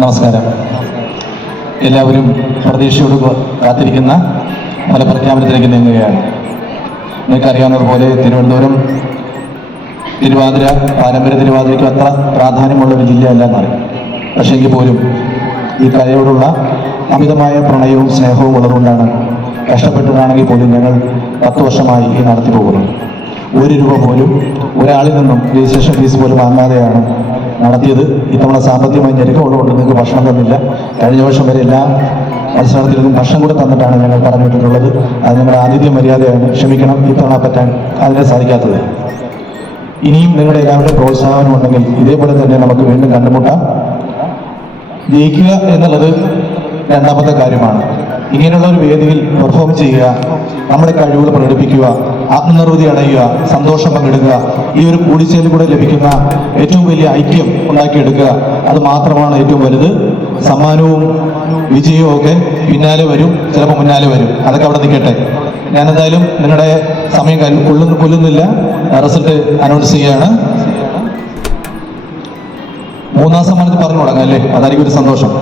നമസ്കാരം. എല്ലാവരും പ്രതീക്ഷയോട് കാത്തിരിക്കുന്ന ഫലപ്രഖ്യാപനത്തിലേക്ക് നീങ്ങുകയാണ് നിങ്ങൾക്കറിയാവുന്നതുപോലെ തിരുവനന്തപുരം തിരുവാതിര പാരമ്പര്യ തിരുവാതിരയ്ക്ക് അത്ര പ്രാധാന്യമുള്ള ഒരു ജില്ലയല്ല എന്നറിയും പക്ഷേ എങ്കിൽ പോലും ഈ കലയോടുള്ള അമിതമായ പ്രണയവും സ്നേഹവും ഉള്ളതുകൊണ്ടാണ് കഷ്ടപ്പെട്ടിട്ടാണെങ്കിൽ പോലും ഞങ്ങൾ പത്ത് വർഷമായി ഈ നടത്തി പോകുന്നത്. ഒരു രൂപ പോലും ഒരാളിൽ നിന്നും രജിസ്ട്രേഷൻ ഫീസ് പോലും വാങ്ങാതെയാണ് നടത്തിയത്. ഇത്തവണ സാമ്പത്തികമായി ഞെരുക്കമുള്ളതുകൊണ്ട് നിങ്ങൾക്ക് ഭക്ഷണം തന്നില്ല. കഴിഞ്ഞ വർഷം വരെ എല്ലാ മത്സരാർത്ഥികൾക്കും ഭക്ഷണം കൂടെ തന്നിട്ടാണ് ഞങ്ങൾ പറഞ്ഞിട്ടുള്ളത്. അത് ഞങ്ങളുടെ ആതിഥ്യ മര്യാദയാണ്. ക്ഷമിക്കണം ഇത്തവണ പറ്റാൻ അതിനെ സാധിക്കാത്തത്. ഇനിയും നിങ്ങളുടെ എല്ലാവരുടെ പ്രോത്സാഹനം ഉണ്ടെങ്കിൽ ഇതേപോലെ തന്നെ നമുക്ക് വീണ്ടും കണ്ടുമുട്ടാം. ജയിക്കുക എന്നുള്ളത് രണ്ടാമത്തെ കാര്യമാണ്. ഇങ്ങനെയുള്ള ഒരു വേദിയിൽ പെർഫോം ചെയ്യുക നമ്മുടെ കഴിവുകൾ പ്രകടിപ്പിക്കുക ആത്മനിർവൃതി അടയുക സന്തോഷം പങ്കെടുക്കുക ഈ ഒരു കൂടിച്ചേരി കൂടെ ലഭിക്കുന്ന ഏറ്റവും വലിയ ഐക്യം ഉണ്ടാക്കിയെടുക്കുക. അത് മാത്രമാണ് ഏറ്റവും വലുത്. സമ്മാനവും വിജയവും ഒക്കെ പിന്നാലെ വരും ചിലപ്പോൾ മുന്നാലെ വരും. അതൊക്കെ അവിടെ നിൽക്കട്ടെ. ഞാനെന്തായാലും നിങ്ങളുടെ സമയം കൊള്ളുന്നു കൊല്ലുന്നില്ല റിസൾട്ട് അനൗൺസ് ചെയ്യുകയാണ്. മൂന്നാം സമ്മാനത്തിൽ പറഞ്ഞു തുടങ്ങാം അല്ലേ? അതായിരിക്കും ഒരു സന്തോഷം.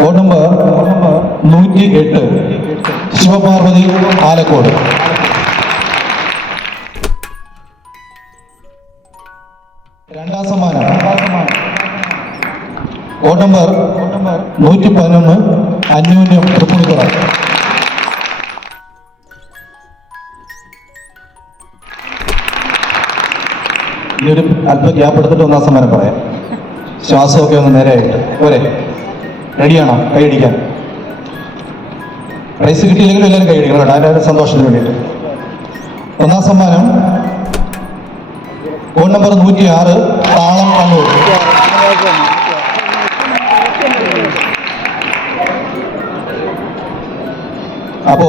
വാർഡ് നമ്പർ നൂറ്റി എട്ട് ശിവപാർവതി ആലക്കോട്. രണ്ടാം സമ്മാനം. വോട്ട് നമ്പർ നൂറ്റി പതിനൊന്ന് അന്യോന്യം തൃപ്പൂണിത്തുറ. ഇനിയൊരു അല്പം ഗ്യാപ്പ് എടുത്തിട്ട് ഒന്നാം സമ്മാനം പറയാം. ശ്വാസമൊക്കെ ഒന്ന് നേരെയായിട്ട്. പോരെ? റെഡിയാണോ കൈയടിക്കാൻ പ്രൈസ് കിട്ടിയില്ലെങ്കിലും എല്ലാവരും കൈയടിക്കണം കേട്ടോ. അതിന്റെ സന്തോഷത്തിന് വേണ്ടിയിട്ട്. ഒന്നാം സമ്മാനം. ഫോൺ നമ്പർ നൂറ്റി ആറ് താളം കണ്ണൂർ. അപ്പോ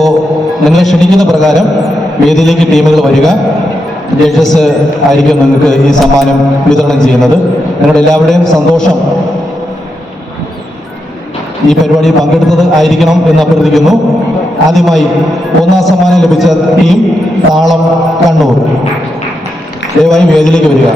നിങ്ങളെ ക്ഷണിക്കുന്ന പ്രകാരം വേദിയിലേക്ക് ടീമുകൾ വരിക. ജഡ്ജസ് ആയിരിക്കും നിങ്ങൾക്ക് ഈ സമ്മാനം വിതരണം ചെയ്യുന്നത്. നിങ്ങളുടെ എല്ലാവരുടെയും സന്തോഷം ഈ പരിപാടിയിൽ പങ്കെടുത്തത് ആയിരിക്കണം എന്ന് അഭ്യർത്ഥിക്കുന്നു. ആദ്യമായി ഒന്നാം സമ്മാനം ലഭിച്ച ടീം താളം കണ്ണൂർ. ദയവായി വേദിയിലേക്ക് വരിക.